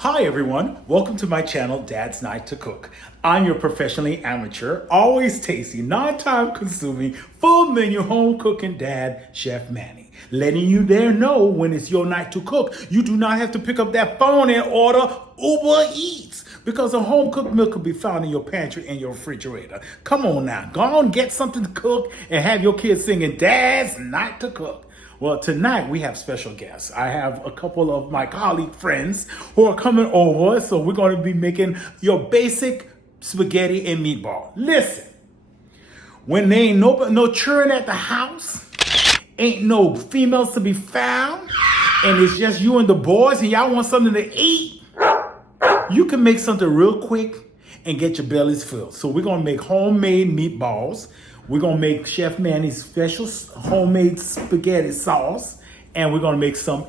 Hi everyone, welcome to my channel, Dadznight2cook. I'm your professionally amateur, always tasty, non-time consuming, full menu home cooking dad, Chef Manny. Letting you there know when it's your night to cook, you do not have to pick up that phone and order Uber Eats because a home cooked meal could be found in your pantry and your refrigerator. Come on now, go on get something to cook and have your kids singing Dad's Night to Cook. Well, tonight we have special guests. I have a couple of my colleague friends who are coming over, so we're going to be making your basic spaghetti and meatball. Listen, when there ain't no children at the house, ain't no females to be found, and it's just you and the boys and y'all want something to eat, you can make something real quick and get your bellies filled. So we're going to make homemade meatballs. We're going to make Chef Manny's special homemade spaghetti sauce. And we're going to make some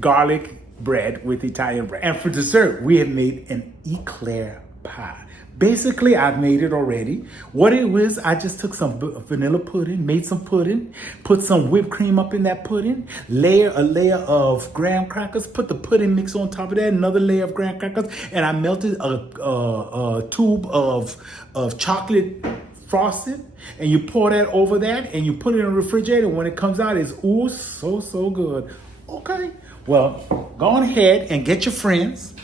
garlic bread with Italian bread. And for dessert, we have made an eclair pie. Basically, I've made it already. What it was, I just took some vanilla pudding, made some pudding, put some whipped cream up in that pudding, a layer of graham crackers, put the pudding mix on top of that, another layer of graham crackers, and I melted a tube of chocolate frosted, and you pour that over that, and you put it in the refrigerator. When it comes out, it's so good. Okay, well, go on ahead and get your friends,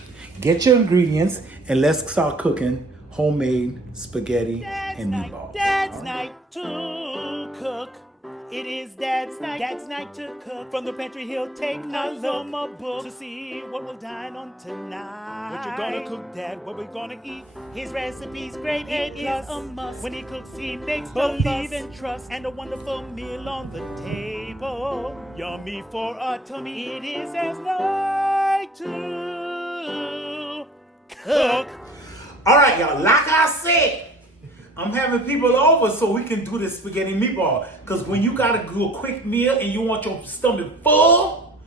get your ingredients, and let's start cooking homemade spaghetti and meatballs. Dad's night to cook. It is Dad's night to cook. From the pantry he'll take a look from a book to see what we'll dine on tonight. What you gonna cook, Dad? What we gonna eat? His recipe's great, it is a must. When he cooks, he makes believe and trust, and a wonderful meal on the table. Yummy for a tummy. It is as night to cook. All right, y'all, like I said, I'm having people over so we can do this spaghetti meatball. Because when you got to do a quick meal and you want your stomach full,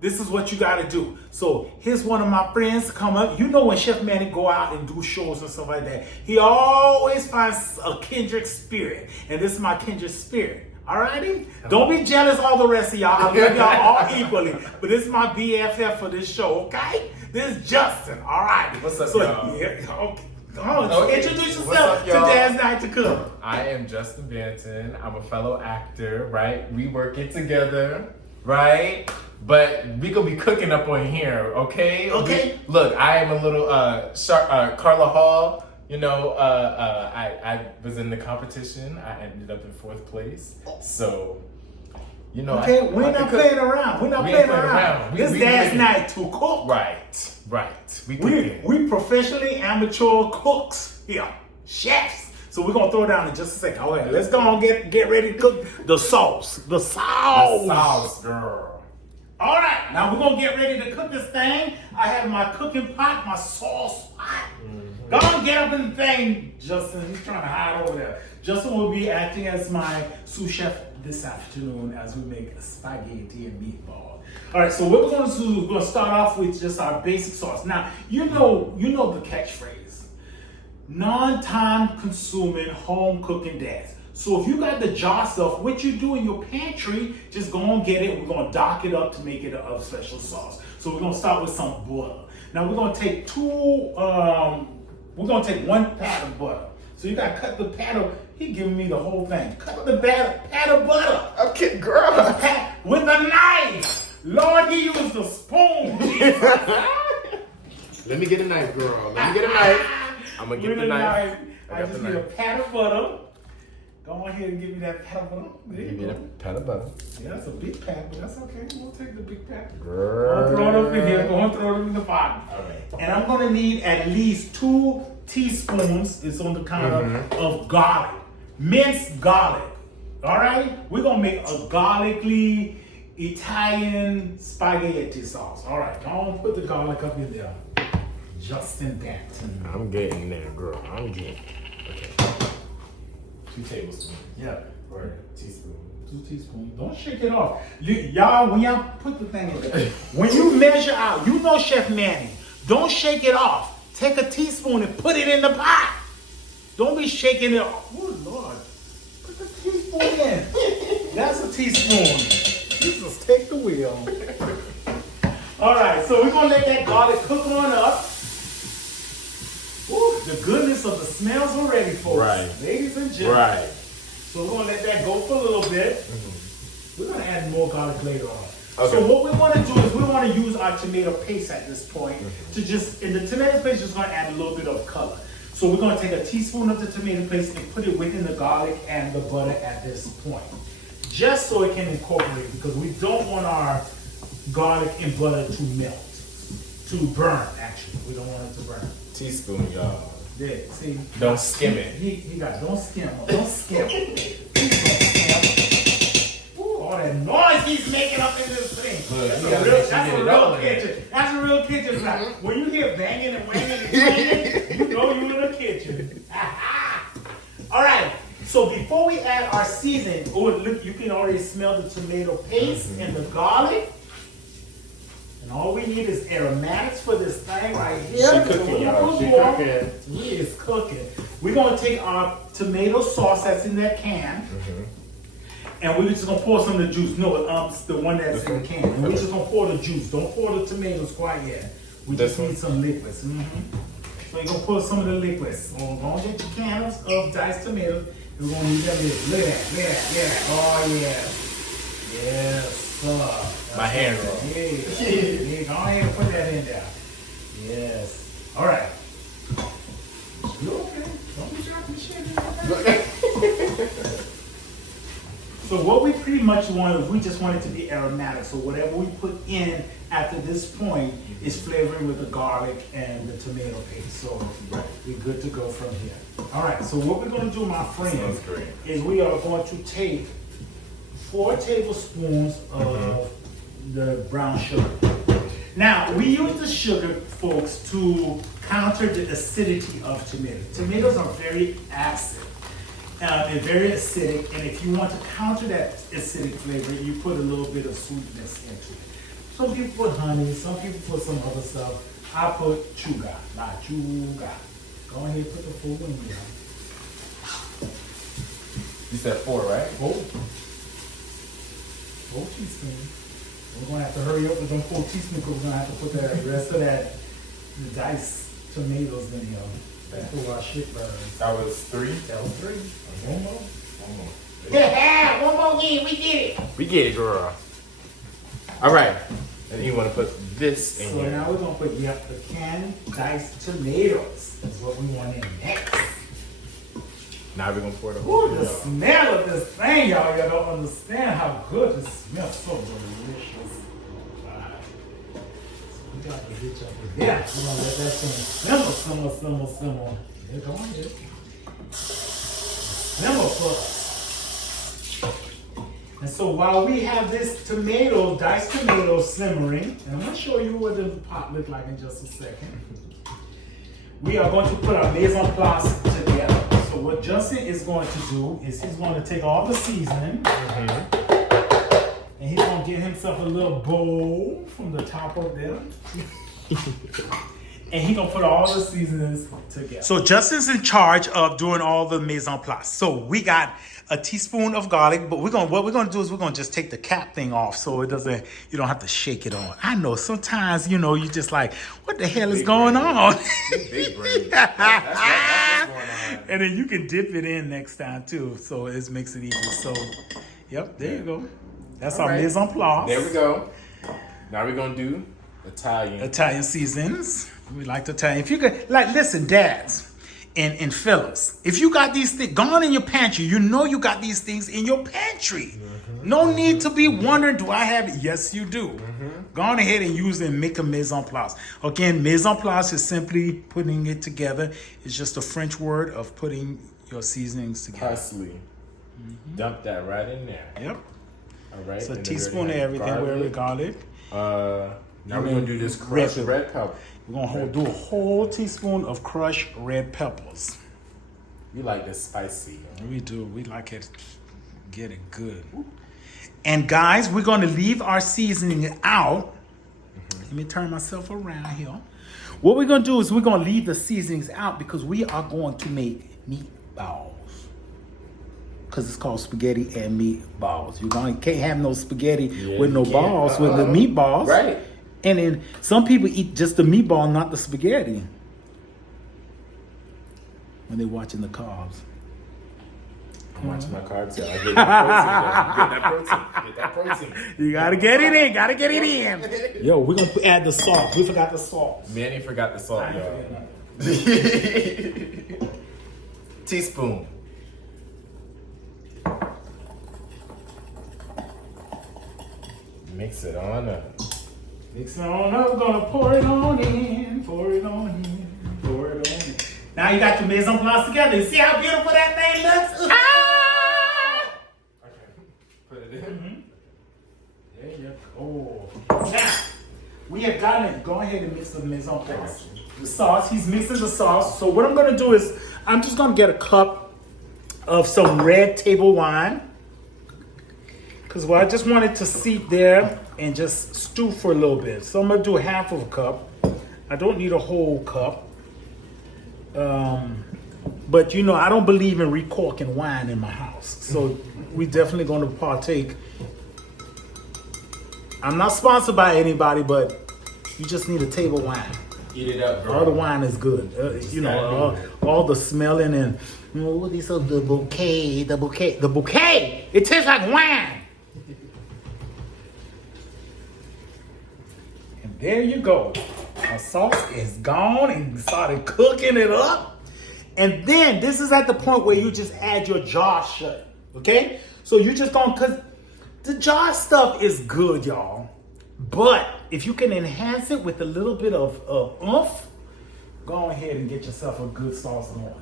this is what you got to do. So here's one of my friends to come up. You know when Chef Manny go out and do shows and stuff like that, he always finds a kindred spirit. And this is my kindred spirit. Alrighty? Don't be jealous all the rest of y'all. I love y'all all equally. But this is my BFF for this show, okay? This is Justin. Alright. What's up, so, y'all? Yeah, okay. Introduce yourself to y'all? Dad's Night to Cook. I am Justin Banton. I'm a fellow actor, right? We work it together, right? But we gonna be cooking up on here, okay? Okay. Look, I am a little Carla Hall. You know, I was in the competition. I ended up in 4th place. So, you know, Okay, we're not playing around. We're not playing around. This is Dad's Night to Cook. Right. We professionally amateur cooks here, chefs. So we're gonna throw down in just a second. All right, let's go on get ready to cook the sauce. The sauce, girl. All right, now we're gonna get ready to cook this thing. I have my cooking pot, my sauce pot. Go on, get up in the thing, Justin. He's trying to hide over there. Justin will be acting as my sous chef this afternoon as we make spaghetti and meatball. All right, so what we're going to do, we're going to start off with just our basic sauce. Now, you know the catchphrase, non-time consuming home cooking dads. So if you got the jar stuff, what you do in your pantry, just go and get it. We're going to dock it up to make it a special sauce. So we're going to start with some butter. Now we're going to take one pat of butter. So you got to cut the pat of, he giving me the whole thing. Cut the pat of butter. Okay, girl. With a knife. Lord, he used a spoon. Let me get a knife, girl. Let me get a knife. I'm gonna get the knife. I just need a pat of butter. Go ahead and give me that pat of butter. There you Give me go. a pat of butter. Yeah, that's a big pat, but that's okay. We'll take the big pat. Girl. Go throw it up in here. Go and throw it in the pot. All right. And I'm gonna need at least 2 teaspoons. It's on the counter of garlic, minced garlic. All right, we're gonna make a garlicky Italian spaghetti sauce. All right, don't put the garlic up in there. Justin Banton. I'm getting there, girl. I'm getting. Okay. 2 tablespoons. Yeah. Or teaspoon. 2 teaspoons. Don't shake it off. Y'all, when y'all put the thing in there, when you measure out, you know Chef Manny, don't shake it off. Take a teaspoon and put it in the pot. Don't be shaking it off. Oh, Lord. Put the teaspoon in. That's a teaspoon. Jesus, take the wheel. All right, so we're gonna let that garlic cook on up. Ooh, the goodness of the smells already, folks. Right. Ladies and gentlemen. Right. So we're gonna let that go for a little bit. We're gonna add more garlic later on. Okay. So what we want to do is we want to use our tomato paste at this point to just, and the tomato paste is going to add a little bit of color. So we're going to take a teaspoon of the tomato paste and put it within the garlic and the butter at this point. Just so it can incorporate, because we don't want our garlic and butter to melt, to burn actually. We don't want it to burn. Teaspoon, y'all. There, see? Don't skim it. He got, don't skim, don't skim. Please don't skim. Ooh, all that noise he's making up in this thing. Look, That's you a gotta real, make sure that's you a get it real all in there. kitchen. That's a real kitchen. When you hear banging and wanging and clanging, you know you're in the kitchen. All right. So before we add our seasoning, oh look, you can already smell the tomato paste and the garlic. And all we need is aromatics for this thing right here. She cooking, y'all. She cooking. He is cooking. We're gonna take our tomato sauce that's in that can, and we're just gonna pour some of the juice. No, the one that's in the can. And we're just gonna pour the juice. Don't pour the tomatoes quite yet. We This just one? need some liquids. So you're gonna pour some of the liquids. So we're gonna get your cans of diced tomatoes. We're gonna need that liquid. Look at that, look at that, yeah. Oh yeah. Yes, sir. My hand roll. Yeah, go ahead and put that in there. Yes. All right. You okay? Don't be dropping shit in there. So what we pretty much want is we just want it to be aromatic. So whatever we put in after this point is flavoring with the garlic and the tomato paste. So we're good to go from here. All right. So what we're going to do, my friends, Sounds great. is we are going to take 4 tablespoons of the brown sugar. Now, we use the sugar, folks, to counter the acidity of tomatoes. Tomatoes are very acid. They're very acidic, and if you want to counter that acidic flavor, you put a little bit of sweetness into it. Some people put honey, some people put some other stuff. I put sugar, not sugar. Go ahead, put the full in there. You said 4, right? 4 teaspoons. We're gonna have to hurry up with them 4 teaspoons because we're gonna have to put that rest of that the diced tomatoes in here. Before our shit burns. That was 3. That was 3. One more. Yeah, one more game, we did it. We get it, girl. All right. And you want to put this in So here. now we're gonna put the canned diced tomatoes. That's what we want in next. Now we're going to pour the whole Ooh, the thing smell of this thing, y'all don't understand how good this smells. So delicious. Alright. So we got the bitch up here. Yeah, we're gonna let that simmer. Simmer. Yeah, go on here. Simmer for us. And so while we have this diced tomato simmering, and I'm gonna show you what the pot looks like in just a second. We are going to put our mise en place together. So what Justin is going to do is he's going to take all the seasoning and he's going to get himself a little bowl from the top of there. And he's going to put all the seasonings together. So Justin's in charge of doing all the mise en place. So we got a teaspoon of garlic, but what we're going to do is we're going to just take the cap thing off so it doesn't, you don't have to shake it on. I know sometimes, you just like, what the hell is going on? Big brain. That's what's going on. And then you can dip it in next time too, so it makes it easy. So, yep, there you go. That's All our right. mise en place. There we go. Now we're going to do Italian seasons. We like to Italian. If you could, listen, dads and fellas, if you got these things gone in your pantry, you know you got these things in your pantry. No need to be wondering, do I have it? Yes, you do. Go on ahead and use it and make a mise en place. Again, mise en place is simply putting it together. It's just a French word of putting your seasonings together. parsley. Dump that right in there. Yep. All right. So a and then teaspoon we're of gonna everything, have where we garlic. Now we're going to do this crushed red pepper. We're going to do a whole teaspoon of crushed red peppers. You like this spicy. We do. We like it. Get it good. And guys, we're going to leave our seasoning out. Let me turn myself around here. What we're going to do is we're going to leave the seasonings out because we are going to make meatballs. Because it's called spaghetti and meatballs. You can't have no spaghetti with no balls, with the meatballs. Right. And then some people eat just the meatball, not the spaghetti. When they're watching the carbs. I'm watching my carbs. Yeah, I get that protein. Get that protein. You gotta get it in. Gotta get it in. Yo, we're gonna add the salt. We forgot the salt. Manny forgot the salt, y'all. Teaspoon. Mix it on up. Mix it on up. We're gonna pour it on in. Pour it on in. Pour it on in. Now you got your mise en place together. You see how beautiful that thing looks? Ah! Okay. Put it in. There you go. Now, we have gotten it. Go ahead and mix the mise en place. The sauce. He's mixing the sauce. So what I'm gonna do is, I'm just gonna get a cup of some red table wine. Because I just want it to seat there and just stew for a little bit. So I'm gonna do half of a cup. I don't need a whole cup. But you know, I don't believe in recorking wine in my house. So we definitely gonna partake. I'm not sponsored by anybody, but you just need a table wine. Eat it up, bro. All the wine is good. You know, all the smelling and oh, this is the bouquet. It tastes like wine. And there you go. Our sauce is gone and started cooking it up. And then this is at the point where you just add your jar shut. Okay? So you just don't, because the jar stuff is good, y'all. But if you can enhance it with a little bit of oomph, go ahead and get yourself a good sauce going.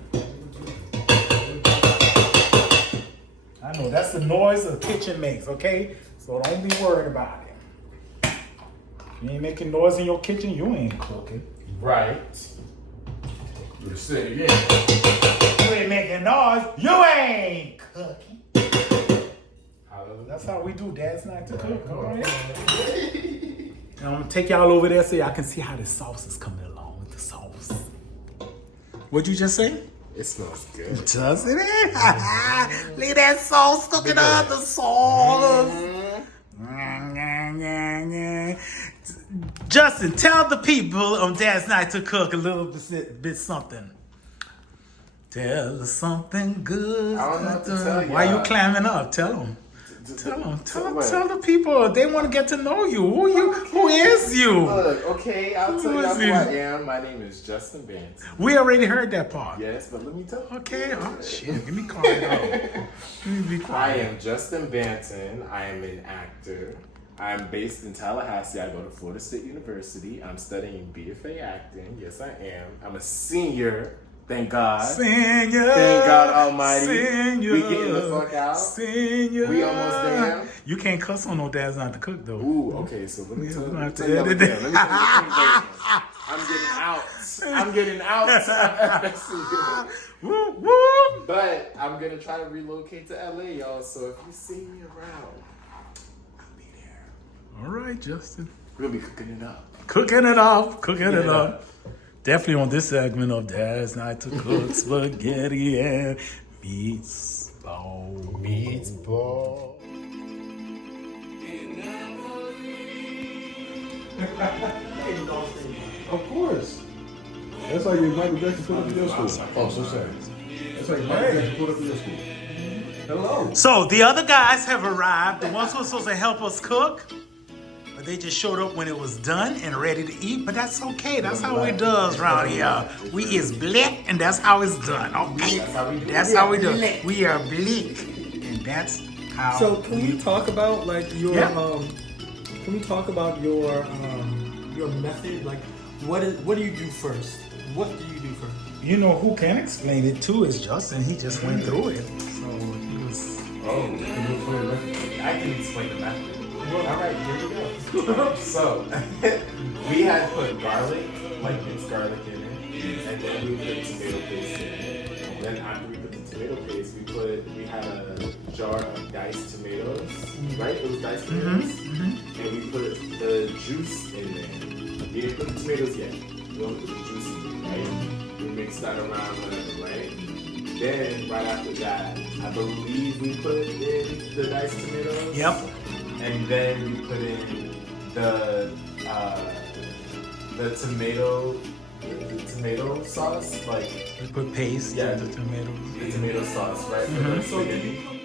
I know that's the noise the kitchen makes, okay? So don't be worried about it. You ain't making noise in your kitchen, you ain't cooking. Right. You say it again. You ain't making noise, you ain't cooking. That's how we do Dadznight2cook. All right. And I'm gonna take y'all over there so y'all can see how the sauce is coming along with the sauce. What'd you just say? It smells good. Doesn't it? Look at that sauce cooking up, the sauce. Justin, tell the people on Dadznight2cook a little bit something. Tell us something good. I don't know what to tell you. Why you climbing up? Tell them. Tell the people. They want to get to know you. Who is you? Look, okay, I'll tell you who I am. My name is Justin Banton. We already heard that part. Yes, but let me tell you. Okay. Oh shit. Give me quiet. Let me be I quiet. am Justin Banton. I am an actor. I'm based in Tallahassee. I go to Florida State University. I'm studying BFA acting. Yes, I am. I'm a senior. Thank God. Senior. Thank God Almighty. Senior. We getting the fuck out. Senior. We almost there. You can't cuss on no Dadznight2cook though. Ooh, okay, so let me tell gonna have to you. edit it. I'm getting out. I'm getting out. I'm FSU. Woo, woo. But I'm gonna try to relocate to LA, y'all. So if you see me around, I'll be there. All right, Justin. We'll be cooking it up. Cooking it up. Definitely on this segment of Dadznight2cook, spaghetti and meatballs. Meatball. Of course. That's like Michael Jackson put up in your school. Oh, so sorry. That's like Michael Jackson put up in your school. Hello. So the other guys have arrived, the ones who were supposed to help us cook. But they just showed up when it was done and ready to eat. But that's okay. That's how it does around here. We is black and that's how it's done. Okay. That's how we do it. We are bleak. And that's how. So can we talk about like your can we talk about your method? Like what do you do first? What do you do first? You know who can explain it too is Justin. He just went through it. So he was. Oh, I can explain the method. All right, here we go. So, we had put garlic, like minced garlic in it, and then we put tomato paste in it. And then after we put the tomato paste, we had a jar of diced tomatoes, right? It was diced tomatoes. And we put the juice in there. We didn't put the tomatoes yet. We only put the juice in there, right? We mixed that around, whatever, right? Then, right after that, I believe we put in the diced tomatoes. Yep. And then we put in the the tomato sauce, like You put paste Yeah. and the tomatoes. the tomato sauce, right? For the spaghetti.